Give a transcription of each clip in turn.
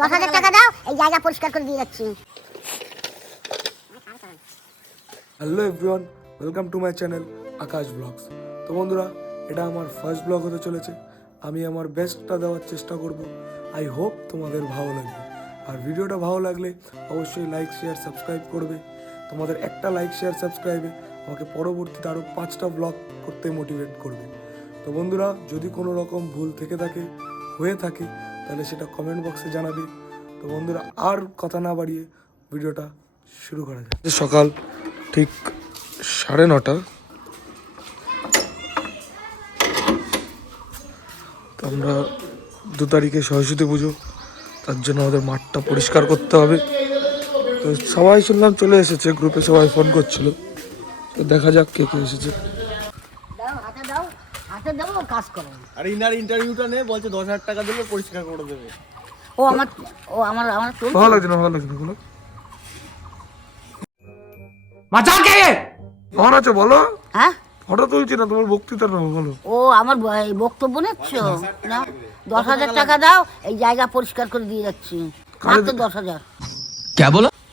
দশ হাজার টাকা দাও, এই জায়গা পরিষ্কার করে দিয়ে যাচ্ছি। Hello everyone welcome to my channel Akash blogs তো বন্ধুরা, এটা আমার ফার্স্ট ব্লগ হতে চলেছে। আমি আমার বেস্টটা দেওয়ার চেষ্টা করব। আই হোপ তোমাদের ভালো লাগবে। আর ভিডিওটা ভালো লাগলে অবশ্যই লাইক শেয়ার সাবস্ক্রাইব করবে। তোমাদের একটা লাইক শেয়ার সাবস্ক্রাইবে আমাকে পরবর্তীতে আরও পাঁচটা ব্লগ করতে মোটিভেট করবে। তো বন্ধুরা, যদি কোনো রকম ভুল থেকে থাকে, হয়ে থাকে তাহলে সেটা কমেন্ট বক্সে জানাবে। তো বন্ধুরা, আর কথা না বাড়িয়ে ভিডিওটা শুরু করা যায় সকাল ঠিক সাড়ে নটা। তো আমরা দু তারিখে সরস্বতী পুজো, তার জন্য আমাদের মাঠটা পরিষ্কার করতে হবে। তো সবাই শুনলাম চলে এসেছে গ্রুপে সবাই ফোন করছিল। তো দেখা যাক কে কে এসেছে। দাও কাজ করো। আর ইনার ইন্টারভিউটা নে বলছে দশ হাজার টাকা দিলে পরিষ্কার করে দেবে। ও আমার ও আমার আমার চুল ভালো লাগছে না ভালো লাগছে না বলো কেমন আছো বলো? হ্যাঁ? ফটো তুলছি না তোমার বক্তৃতা না বলো। ও আমার বক্তব্য নিচ্ছ? না? দশ হাজার টাকা দাও এই জায়গা পরিষ্কার করে দিয়ে যাচ্ছি। মাত্র দশ হাজার।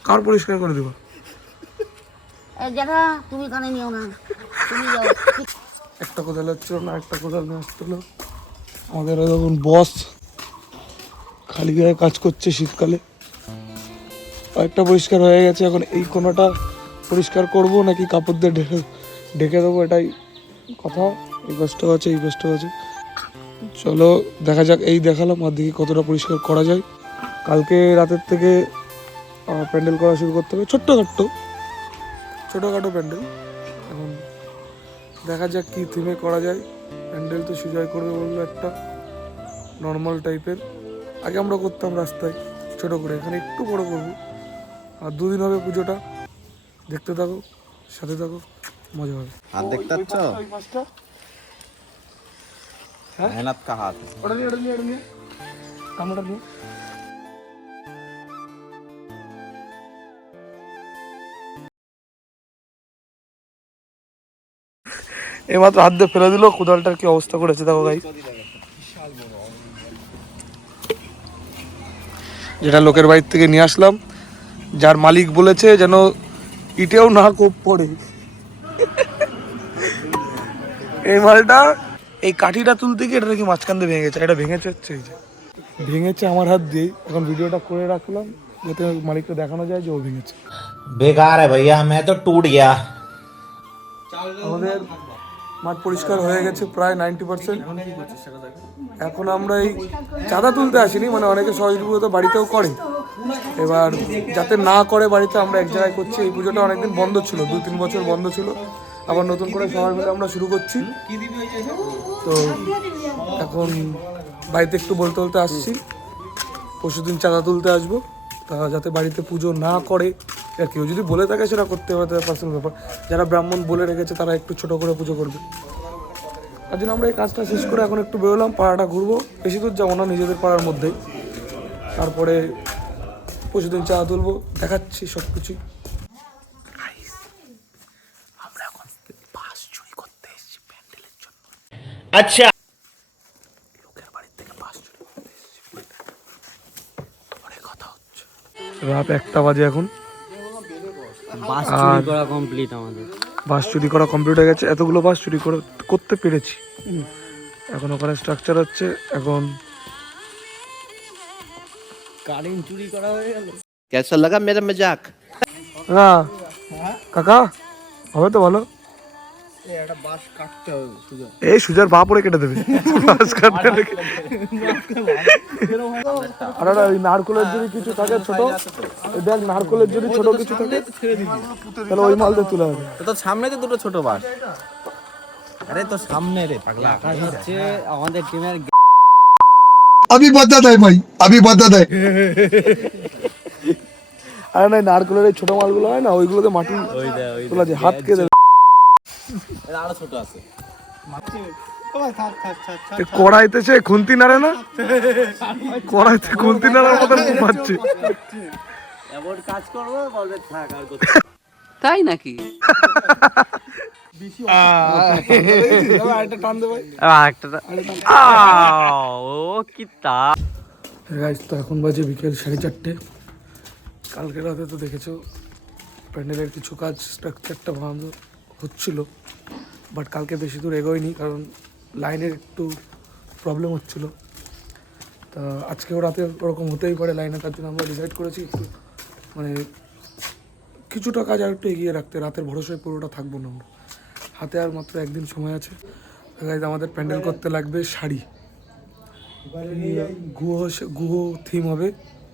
কার পরিষ্কার করে দেবো? এই জায়গা তুমি কানে নিও না। তুমি যাও। একটা কোদাল হচ্ছিল না, একটা কোদাল নিয়ে আসছিল। আমাদের যখন বস খালি গায়ে কাজ করছে শীতকালে। কয়েকটা পরিষ্কার হয়ে গেছে, এখন এই কোনাটা পরিষ্কার করব নাকি কাপড় দিয়ে ঢেকে ঢেকে দেবো এটাই কথা। এই কষ্ট আছে, এই কষ্ট আছে। চলো, দেখা যাক, এই দেখালাম, আর দেখি কতটা পরিষ্কার করা যায়। কালকে রাতের থেকে প্যান্ডেল করা শুরু করতে হবে। ছোট্টখাট্টো ছোটোখাটো প্যান্ডেল। দেখা যাক কি থিমে করা যায়। প্যান্ডেল তো সুজয় করবে বলল একটা। নর্মাল টাইপের আগে আমরা করতাম রাস্তায় ছোট করে। এখানে একটু বড় করব। আর দুদিন হবে পুজোটা। দেখতে থাকো সাথে থাকো মজা হবে। হাত দেখতে পাচ্ছ? মেহনত কা হাত। ওটা নিয়ে ওটা নিয়ে ওটা নিয়ে। কামড়টা নিয়ে। এইমাত্র হাত দিয়ে ফেলে দিলো কোদালটার কি অবস্থা করেছে দেখো ভাই যেটা লোকের বাড়ির থেকে নিয়ে আসলাম যার মালিক বলেছে যেন ইটেও না কোপ পড়ে। এই মালটা এই কাঠিটা তুলতে গিয়ে এটা নাকি মাঝখান দিয়ে ভেঙেছে এটা ভেঙেছে হচ্ছে এই যে। ভেঙেছে আমার হাত দিয়ে। এখন ভিডিওটা করে রাখলাম যাতে মালিককে দেখানো যায় যে ও ভেঙেছে। বেকার ভাইয়া আমি তো টুট গিয়া। আমাদের মাঠ পরিষ্কার হয়ে গেছে প্রায় নাইনটি পার্সেন্ট। এখন আমরা এই চাঁদা তুলতে আসিনি মানে অনেকে সহযোগিতা বাড়িতেও করে। এবার যাতে না করে বাড়িতে, আমরা এক জায়গায় করছি। এই পুজোটা অনেকদিন বন্ধ ছিল, দু তিন বছর বন্ধ ছিল। আবার নতুন করে সবাই মিলে আমরা শুরু করছি। তো এখন বাড়িতে একটু বলতে বলতে আসছি। পরশুদিন চাঁদা তুলতে আসব, তা যাতে বাড়িতে পুজো না করে। আর কেউ যদি বলে থাকে সেটা করতে হবে তাদের পার্সোনাল ব্যাপার। যারা ব্রাহ্মণ বলে রেখেছে তারা একটু ছোট করে পুজো করবে। তার জন্য আমরা এই কাজটা শেষ করে এখন একটু বেরোলাম পাড়াটা ঘুরবো। বেশি দূর যাব না নিজেদের পাড়ার মধ্যেই। তারপরে পরশুদিন চা তুলবো দেখাচ্ছি সব কিছুই আচ্ছা। রাত একটা বাজে এখন। বাস চুরি করা কমপ্লিট আমাদের। বাস চুরি করা কমপ্লিট হয়ে গেছে। এতগুলো বাস চুরি করতে পেরেছি। এখন ওখানে স্ট্রাকচার হচ্ছে এখন কারেন্ট চুরি করা হয়ে গেল। কেসা লাগা মেরা মজাক হ্যাঁ। কাকা হবে তো ভালো। এই সুজার কেটে দেবে। নারকলের যদি কিছু থাকে ছোট দেখ নারকলের যদি ছোট কিছু থাকে তাহলে ওই মাল দিয়ে তুলে হবে সামনে তো দুটো ছোট বাস আরে তো সামনে রে পাগলা। আকাশ হচ্ছে আমাদের টিমের আমি বাদ্দা দেয় ভাই আমি বাদ্দা দেয় আরে না নারকলের এই ছোট মালগুলো হয় না ওইগুলোকে মাটি হাত কে দেবে আরও ছোট আছে। কড়াইতে সে খুন্তি নাড়ে না? কড়াইতে খুন্তি নাড়ার মতন পাচ্ছে এমন কাজ করব বলবে থাক আর তাই নাকি? তা? এখন বাজে বিকেল সাড়ে চারটে। কালকে রাতে তো দেখেছ প্যান্ডেলের কিছু কাজ স্ট্রাকচারটা ভাঙানো। হচ্ছিল বাট কালকে বেশি দূর এগোয়নি কারণ লাইনের একটু প্রবলেম হচ্ছিল। তা আজকেও রাতে ওরকম হতেই পারে লাইনে তার জন্য আমরা ডিসাইড করেছি একটু মানে কিছুটা কাজ আর একটু এগিয়ে রাখতে রাতের ভরসায় পুরোটা থাকব না আমরা। হাতে আর মাত্র একদিন সময় আছে। আমাদের প্যান্ডেল করতে লাগবে শাড়ি। গুহ গুহ থিম হবে।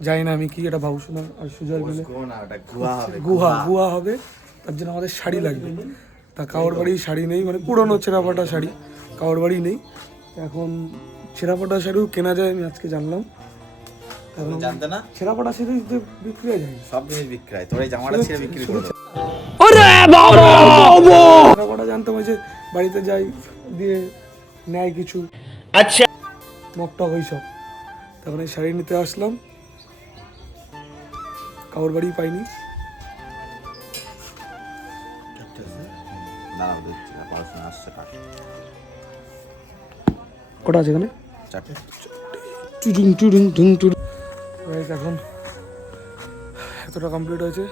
জানি না আমি কি এটা ভাবুসোনা আর সুজয় মিলে। গুহা। গুহা হবে তার জন্য আমাদের শাড়ি লাগবে। তা কাউর বাড়ি শাড়ি নেই মানে পুরনো ছেঁড়াপাটা শাড়ি কাউর বাড়ি নেই। এখন ছেঁড়াপাটা শাড়িও কেনা যায় আমি আজকে জানলাম। বিক্রি হয় বিক্রি যে বাড়িতে যাই দিয়ে নেয় কিছু। আচ্ছা। তারপরে শাড়ি নিতে আসলাম। কাউর বাড়ি পাইনি। দাঁড়াও দেখছি না, পড়াশোনা আসছে টাকা কটা আছে এখানে? চারটে। টুডুং টুডুং টুং টুডুং এখন এতটা কমপ্লিট হয়েছে।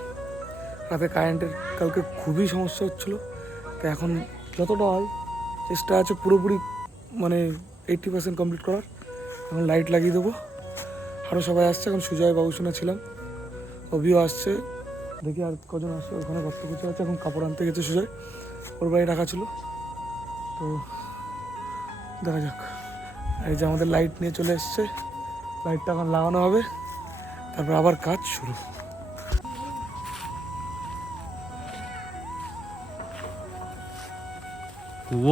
রাতে কারেন্টের কালকে খুবই সমস্যা হচ্ছিল। তো এখন যতটা হয় চেষ্টা আছে পুরোপুরি মানে এইটটি পার্সেন্ট কমপ্লিট করার। এখন লাইট লাগিয়ে দেবো। আরও সবাই আসছে এখন সুজয় বাবু শোনা ছিলাম। অভিও আসছে। দেখি আর কজন আসছে ওখানে গর্ত কিছু আছে এখন কাপড় আনতে গেছে সুজয়। ওর বাড়ি রাখা ছিল। তো দেখা যাক। এই যে আমাদের লাইট নিয়ে চলে এসছে। লাইটটা এখন লাগানো হবে। তারপর আবার কাজ শুরু।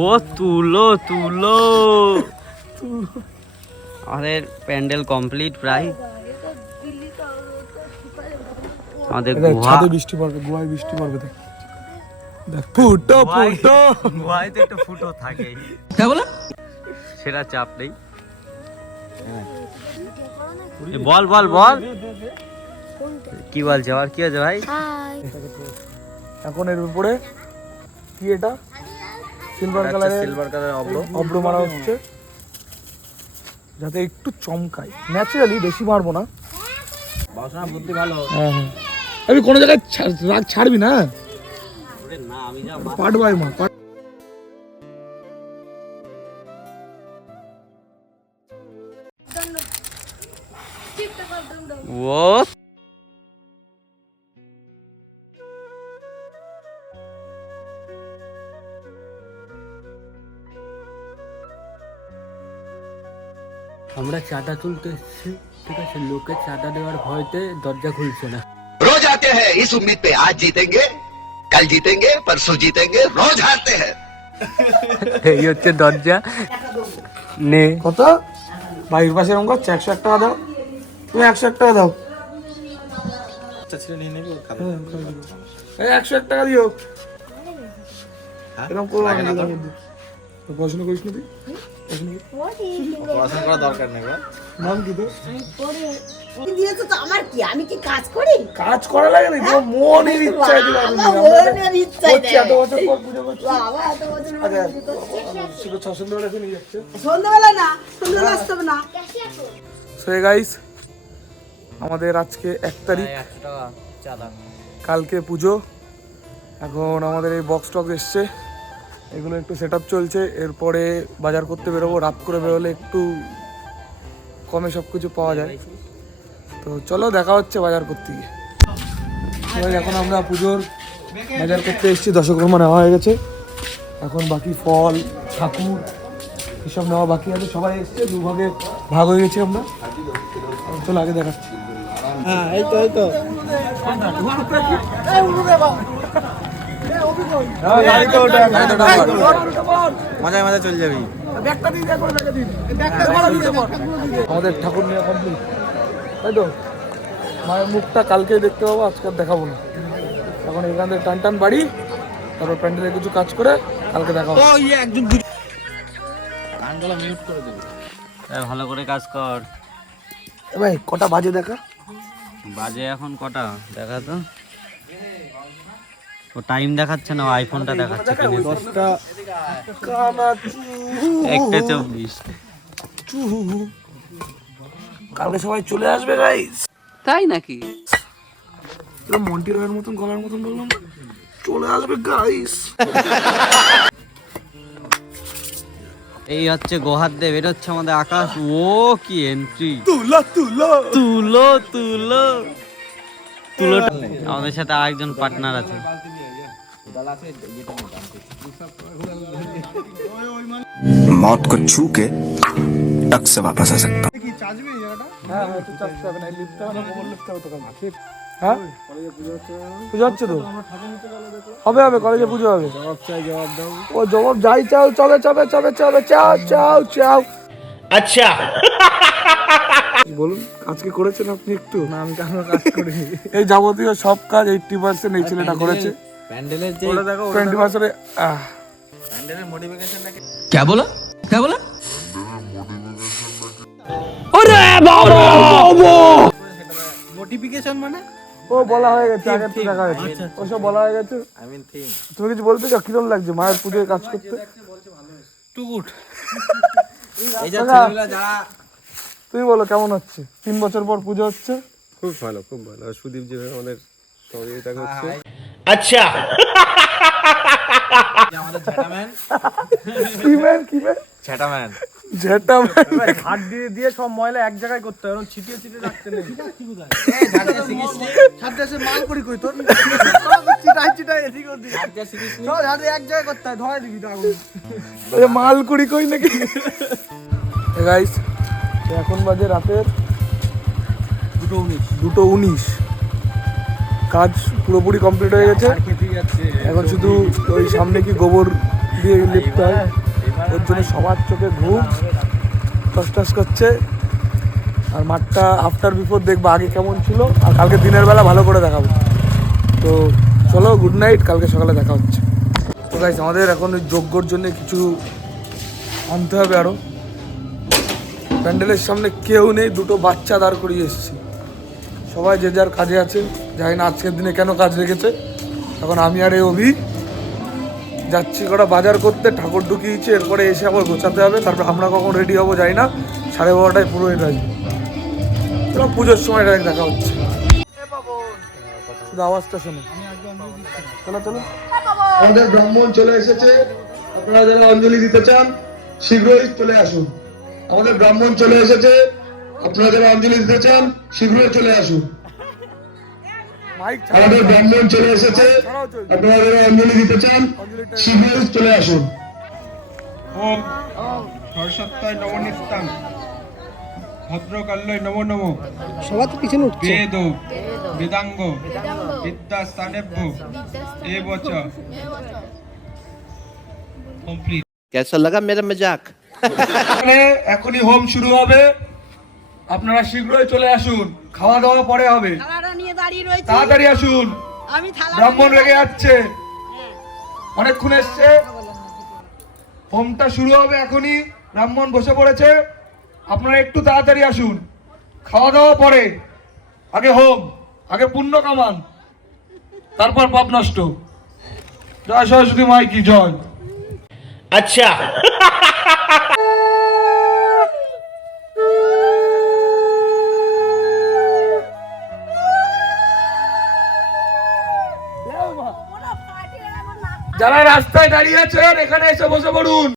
ও তুলো তুলো। আমাদের প্যান্ডেল কমপ্লিট প্রায়। আমাদের ছাদে বৃষ্টি পড়বে গোয়ায় বৃষ্টি পড়বে দেখ। ফুটো ফুটো। গুহায় তো একটা ফুটো থাকে সেটা চাপ নেই। এ, বল বল বল। কি বলছে? আবার কি হয়েছে ভাই? এখন এর উপরে? কি এটা? সিলভার কালারের সিলভার কালার অব্র অব্র মারা হচ্ছে। যাতে একটু চমকায়। ন্যাচারালি বেশি মারবো না। পড়াশোনা বুদ্ধি ভালো। হ্যাঁ হ্যাঁ। আমি কোনো জায়গায় ছাড়- রাগ ছাড়বি না? পাটবাই মা ও আমরা চাঁদা তুলতে এসেছি ঠিক আছে লোকে চাঁদা দেওয়ার ভয়তে দরজা খুলছে না রোজ আতে হ্যাঁ ইস উম্মীদ পে আজ জিতেঙ্গে কাল জিতেঙ্গে পরশু জিতেঙ্গে রোজ হারতে হ্যাঁ এই হচ্ছে দরজা নে কত? বাইক পাশে এরকম করছে একশো এক টাকা দাও। তুমি একশো এক টাকা দাও হ্যাঁ, একশো এক টাকা দিও এরকম করব পড়াশোনা করিস না তুই পড়াশোনা করার দরকার নেই নাম কি তোর? দিয়েছ তো আমার কি? আমি কি কাজ করি? কাজ করা লাগে না তোমার মনের ইচ্ছায় দিলে হবে না। আমার আমরা মনের ইচ্ছায় করছি, এত বছর পর পুজো করছি। বাবা এত বছর পরে আচ্ছা ছ সন্ধ্যাবেলা যাচ্ছে। সন্ধ্যাবেলা না সন্ধ্যাবেলা আসতে হবে না। সো গাইস আমাদের আজকে এক তারিখ। কালকে পুজো। এখন আমাদের এই বক্স টক্স এসছে। এগুলো একটু সেট আপ চলছে এরপরে বাজার করতে বেরোবো রাত করে বেরোলে একটু কমে সব কিছু পাওয়া যায়। তো চলো দেখা হচ্ছে বাজার করতে গিয়ে। এবার এখন আমরা পুজোর বাজার করতে এসেছি দশকর্মা নেওয়া হয়ে গেছে। এখন বাকি ফল ঠাকুর এসব নেওয়া বাকি আছে সবাই এসছে দুভাগে ভাগ হয়ে গেছি আমরা। চলো আগে দেখাচ্ছি। হ্যাঁ এই তো এই তো। মজায় মজা চলে যাবি আমাদের ঠাকুর নিয়ে কমপ্লিট তাই তো? মায়ের মুখটা কালকে দেখতে পাবো আজকে আর দেখাবো না। এখন এখান থেকে টান টান বাড়ি তারপর প্যান্ডেলে কিছু কাজ করে কালকে দেখা হবে। এ, ভালো করে কাজ কর। এ ভাই কটা বাজে দেখা? বাজে এখন কটা? দেখা তো। ও টাইম দেখাচ্ছে না আইফোনটা দেখাচ্ছে কিনে দশটা একটা চব্বিশ। কালকে সবাই চলে আসবে গাইস তাই নাকি? মন্টি রয়ের মতন গলার মতন বললাম চলে আসবে গাইস এই হচ্ছে গোহাদ্দে বেরোচ্ছে আমাদের আকাশ। ও কি এন্ট্রি তুলা তুলা। তুলো তুলো। তুলো আমাদের সাথে আরেকজন পার্টনার আছে। मौत को छू के टक से वापस आ सकता हूँ হ্যাঁ হ্যাঁ তুই চাপতে হবে না লিফটে হবে গোবর লিফটে হবে তোকে ঠিক হ্যাঁ পুজো হচ্ছে তো হবে হবে কলেজে পুজো হবে জবাব চাই জবাব দাও ও জবাব যাই চাও চবে চবে চবে চবে চাও চাও চাও अच्छा বলুন কাজ কি করেছেন আপনি একটু না আমি কোনো কাজ করিনি এই যাবতীয় সব কাজ এইটটি পার্সেন্ট এই ছেলেটা করেছে প্যান্ডেলের যে বছরে বলো বলো তুমি কিছু বলতে চাও কিরম লাগছে? মায়ের পুজোয় কাজ করতে? তুমি বলো কেমন হচ্ছে? তিন বছর পর পুজো হচ্ছে? খুব ভালো খুব ভালো। সুদীপ যে আমাদের সহযোগিতা করছে আচ্ছা। দিয়ে সব ময়লা এক জায়গায় করতে হয় ছিটিয়ে ছিটিয়ে হ্যাঁ, মাল করি কই তোর? এক জায়গায় করতে হয় মাল কই নাকি? এখন বাজে রাতের দুটো উনিশ। দুটো উনিশ। কাজ পুরোপুরি কমপ্লিট হয়ে গেছে। এখন শুধু ওই সামনে কি গোবর দিয়ে লিখতে হয়? ওর জন্য সবার চোখে ঘুম টস টস করছে। আর মাঠটা আফটার বিফোর দেখব আগে কেমন ছিল। আর কালকে দিনের বেলা ভালো করে দেখাবো। তো চলো গুড নাইট কালকে সকালে দেখা হচ্ছে। তো গাইস আমাদের এখন ওই যজ্ঞর জন্য কিছু আনতে হবে আরও। প্যান্ডেলের সামনে কেউ নেই দুটো বাচ্চা দাঁড় করিয়ে এসেছি। সবাই যে যার কাজে আছে জানি না আজকের দিনে কেন কাজ রেখেছে এখন আমি আর এই অভি যাচ্ছি কটা বাজার করতে, ঠাকুর ঢুকিয়েছি, এরপরে এসে আবার গোছাতে হবে, তারপর আমরা কখন রেডি হব যাই না, সাড়ে বারোটায় পুরো এটা চলো পুজোর সময় ডাইরেক্ট দেখা হচ্ছে। শুধু আওয়াজটা শোনো। চলো চলো। আমাদের ব্রাহ্মণ চলে এসেছে, আপনারা যারা অঞ্জলি দিতে চান, শীঘ্রই চলে আসুন। আমাদের ব্রাহ্মণ চলে এসেছে। আপনারা যারা অঞ্জলি দিতে চান শীঘ্রই চলে আসুন। আমাদের ব্রাহ্মণ চলে এসেছে। আপনারা যারা অঞ্জলি দিতে চান শীঘ্রই চলে আসুন। ওম নবনিত্যাং ভদ্রকাল্যয় নমো পিছনে উঠছে। বেদ বেদাঙ্গ বিদ্যা স্থানেভ্য এ বচন কমপ্লিট। কেসা লাগা মেরা মজাক এখনই হোম শুরু হবে। আপনারা শীঘ্রই চলে আসুন। খাওয়া দাওয়া পরে হবে। তাড়াতাড়ি আসুন। ব্রাহ্মণ রেগে যাচ্ছে। অনেকক্ষণ এসছে। হোমটা শুরু হবে এখনই। ব্রাহ্মণ বসে পড়েছে। আপনারা একটু তাড়াতাড়ি আসুন। খাওয়া দাওয়া পরে। আগে হোম আগে পুণ্য কামান। তারপর পাপ নষ্ট। জয় সরস্বতী মাইকি জয়। আচ্ছা। যারা রাস্তায় দাঁড়িয়ে আছেন এখানে এসে বসে পড়ুন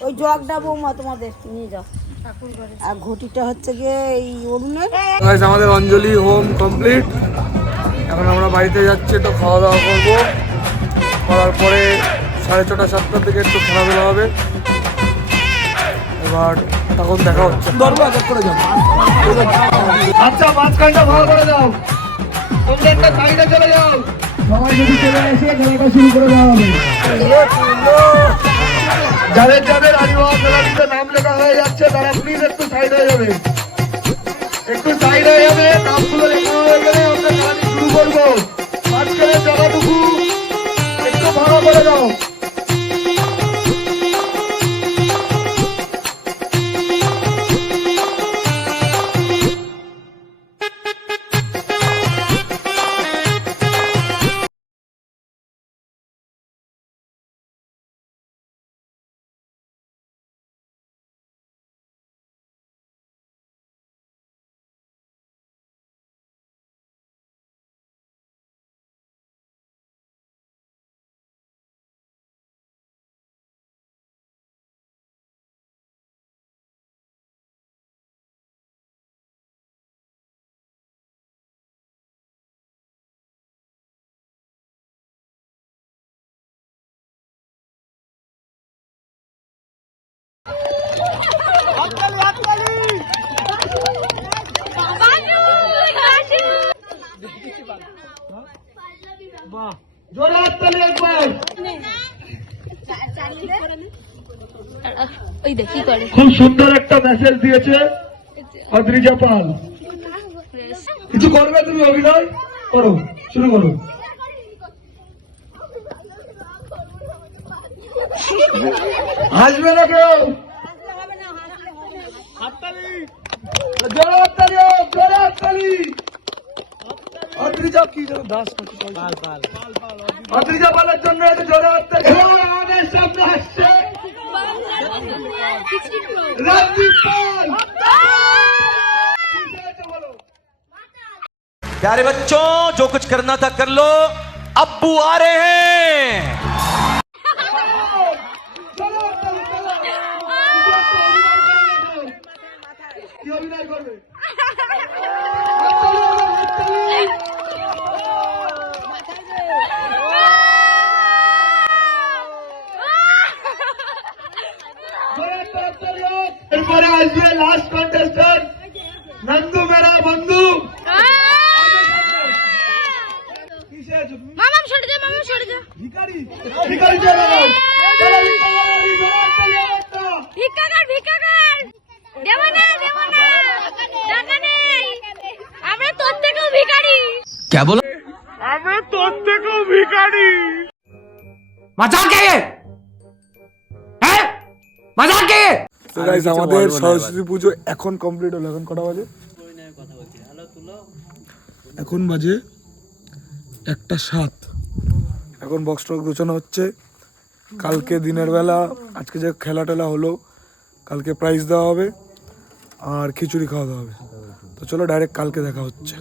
ওই জগটা বৌমা তোমাদের নিয়ে যাও। আর ঘটিটা হচ্ছে গিয়ে এই অরুণের। আমাদের অঞ্জলি হোম কমপ্লিট। এখন আমরা বাড়িতে যাচ্ছি একটু খাওয়া দাওয়া করব। করার পরে সাড়ে ছটা সাতটার দিকে একটু খেলাধুলা হবে। এবার তখন দেখা হচ্ছে। দরবার করে যাও। আচ্ছা ভালো করে চলে যাও। সবাই যদি চলে এসে খেলাটা শুরু করে দেওয়া হবে। যাদের যাদের আলিবাবাদের নাম লেখা হয়ে যাচ্ছে, তারা প্লিজ একটু সাইড হয়ে যাবে। একটু সাইড হয়ে যাবে, নামগুলো লেখা হয়ে গেলে আমরা শুরু করব। আজকের জায়গাটুকু একটু ভালো করে দাও। খুব সুন্দর একটা মেসেজ দিয়েছে অদ্রিজা পাল কিছু করবে তুমি অভিনয়? করো, শুরু করো। হাসবে না কেউ? অদ্রিজা কি যেন দাস নাকি পাল পাল অদ্রিজা পালের জন্য একটু জোরে হাততালি এবার আমাদের সামনে আসছে রাজদীপ পাল प्यारे बच्चों जो कुछ करना था कर लो अब्बू आ रहे हैं কি অভিনয় করবে কেবল আমি তোর থেকেও ভিখারি মজা কে হ্যাঁ মজা কে তো গাইস আমাদের সরস্বতী পুজো এখন কমপ্লিট হলো। এখন কটা বাজে? এখন বাজে একটা সাত। এখন বক্স টক গোছানো হচ্ছে। কালকে দিনের বেলা আজকে যে খেলা টেলা হলো কালকে প্রাইজ দেওয়া হবে আর খিচুড়ি খাওয়া দাওয়া হবে। তো চলো ডাইরেক্ট কালকে দেখা হচ্ছে।